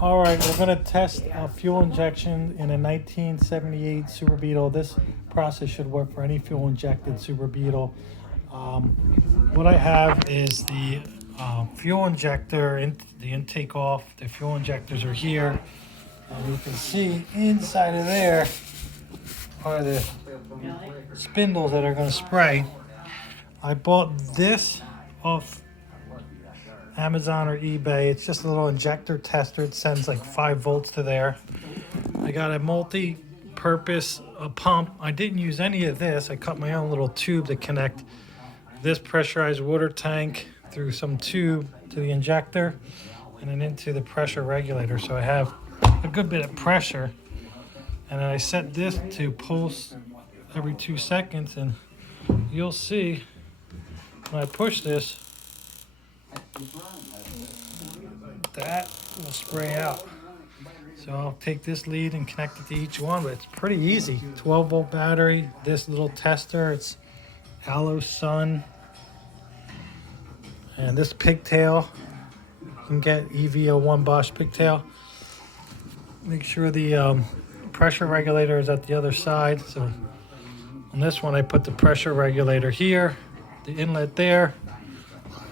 All right, we're going to test a fuel injection in a 1978 Super Beetle. This process should work for any fuel injected Super Beetle. What I have is the fuel injector, the intake off. The fuel injectors are here. And you can see inside of there are the spindles that are going to spray. I bought this off Amazon or eBay. It's just a little injector tester. It sends like 5 volts to there. I got a multi-purpose pump. I didn't use any of this. I cut my own little tube to connect this pressurized water tank through some tube to the injector and then into the pressure regulator. So I have a good bit of pressure. And then I set this to pulse every 2 seconds, and you'll see when I push this, that will spray out. So I'll take this lead and connect it to each one, but it's pretty easy. 12-volt battery, this little tester, it's Aloe Sun, and this pigtail, you can get EV01 Bosch pigtail. Make sure the pressure regulator is at the other side. So on this one, I put the pressure regulator here, the inlet there,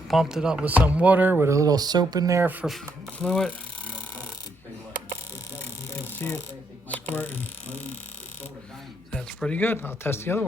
pumped it up with some water with a little soap in there for fluid. You can see it squirting. That's pretty good. I'll test the other one.